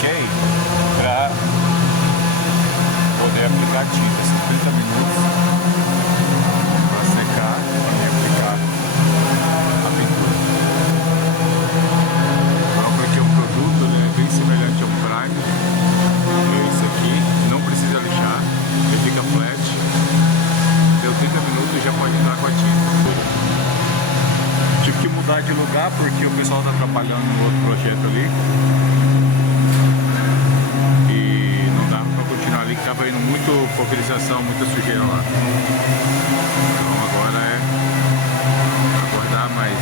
ok para poder aplicar tinta. 50 minutos para secar, para me aplicar a pintura. Coloco aqui um produto, né, bem semelhante a um primer. É esse aqui, não precisa lixar, ele fica flat. Deu 30 minutos e já pode entrar com a tinta. Tive que mudar de lugar porque o pessoal está trabalhando no outro projeto ali. E não dava para continuar ali, que estava indo muito pulverização, muita sujeira lá. Então agora é aguardar mais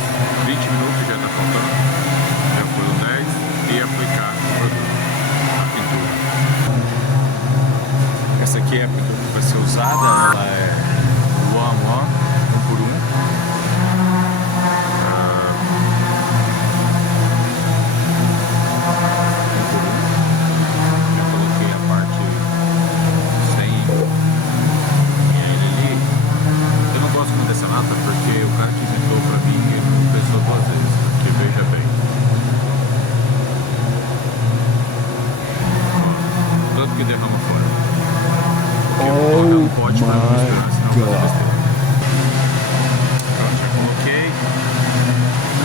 20 minutos, já está faltando. Já foram 10 e aplicar o produto, a pintura. Essa aqui é a pintura que vai ser usada, ela é um por um. Porque o cara que inventou pra mim, ele não pensou duas vezes, porque veja bem. Ó, tanto que derrama fora. Porque eu vou colocar no pote pra não misturar, senão vai fazer besteira. Pronto, já coloquei.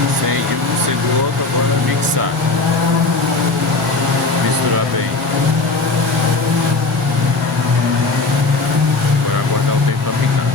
Acende um, acende o outro, agora mixar. Misturar bem. Agora aguardar um tempo pra pintar.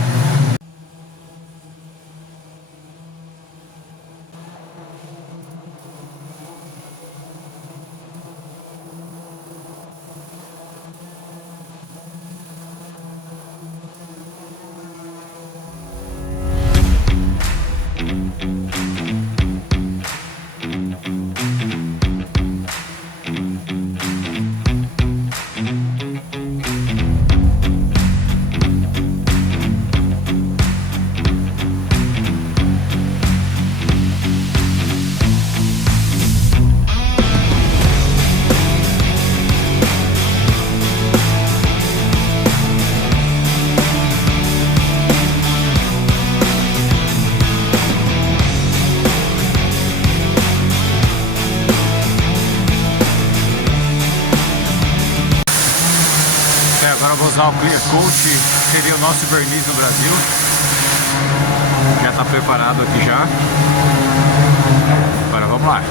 Agora eu vou usar o Clear Coat, que seria o nosso verniz no Brasil. Já está preparado aqui já. Agora vamos lá.